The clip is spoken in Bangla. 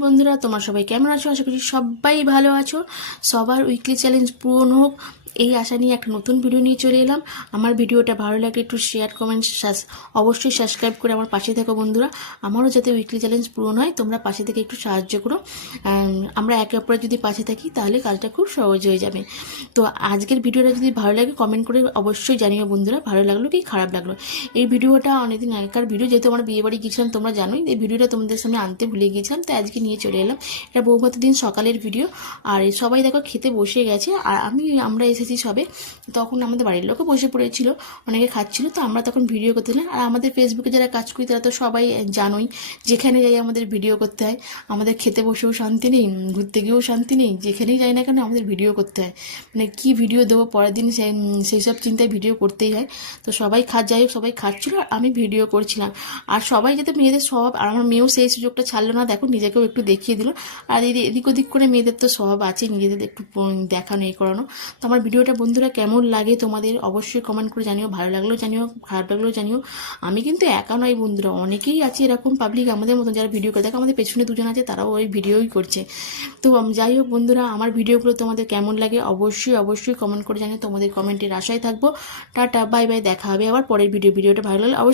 বন্ধুরা, তোমরা সবাই কেমন আছো? আশা করি সবাই ভালো আছো। সবার উইকলি চ্যালেঞ্জ পূরণ হোক এই আশা নিয়ে একটা নতুন ভিডিও নিয়ে চলে এলাম। আমার ভিডিওটা ভালো লাগলে একটু শেয়ার, কমেন্ট, অবশ্যই সাবস্ক্রাইব করে আমার পাশে থাকো বন্ধুরা। আমারও যাতে উইকলি চ্যালেঞ্জ পূরণ হয়, তোমরা পাশে থেকে একটু সাহায্য করো। আমরা একে অপরের যদি পাশে থাকি তাহলে কাজটা খুব সহজ হয়ে যাবে। তো আজকের ভিডিওটা যদি ভালো লাগে কমেন্ট করে অবশ্যই জানিও বন্ধুরা, ভালো লাগলো কি খারাপ লাগলো। এই ভিডিওটা অনেকদিন আগেকার ভিডিও, যেহেতু আমরা বিয়ে বাড়ি গিয়েছিলাম তোমরা জানোই। এই ভিডিওটা তোমাদের সামনে আনতে ভুলে গিয়েছিলাম, তাই আজকে নিয়ে চলে এলাম। এটা বৌভাতের দিন সকালের ভিডিও। আর সবাই দেখো খেতে বসে গেছে, আর আমরা এসেছি সবে। তখন আমাদের বাড়ির লোকও বসে পড়েছিল, অনেকে খাচ্ছিল, তো আমরা তখন ভিডিও করতেছিলাম। আর আমাদের ফেসবুকে যারা কাজ করি তারা তো সবাই জানোই, যেখানে যাই আমাদের ভিডিও করতে হয়। আমাদের খেতে বসেও শান্তি নেই, ঘুরতে গিয়েও শান্তি নেই, যেখানেই যাই না কেন আমাদের ভিডিও করতে হয়। মানে কি ভিডিও দেবো পরের দিন, সেই সব চিন্তায় ভিডিও করতেই হয়। তো যাই হোক সবাই খাচ্ছিল আর আমি ভিডিও করছিলাম। আর সবাই যাতে মেয়েদের স্বভাব, আর আমার মেয়েও সেই সুযোগটা ছাড়লো না, দেখো নিজেকেও একটু দেখিয়ে দিল। আর এদিক ওদিক করে মেয়েদের তো স্বভাব আছে নিজেদের একটু দেখানো এই করানো। তো আমার ভিডিওটা বন্ধুরা কেমন লাগে তোমাদের অবশ্যই কমেন্ট করে জানিও, ভালো লাগলেও জানিও, খারাপ লাগলেও জানিও। আমি কিন্তু একা নয় বন্ধুরা, অনেকেই আছে এরকম পাবলিক আমাদের মতন যারা ভিডিও করে। দেখো আমাদের পেছনে দুজন আছে, তারাও ওই ভিডিওই করছে। তো যাই হোক বন্ধুরা, আমার ভিডিওগুলো তোমাদের কেমন লাগে অবশ্যই কমেন্ট করে জানিও। তোমাদের কমেন্টের আশায় থাকবো। টাটা, বাই বাই, দেখা হবে আবার পরের ভিডিওটা ভালো লাগলে অবশ্যই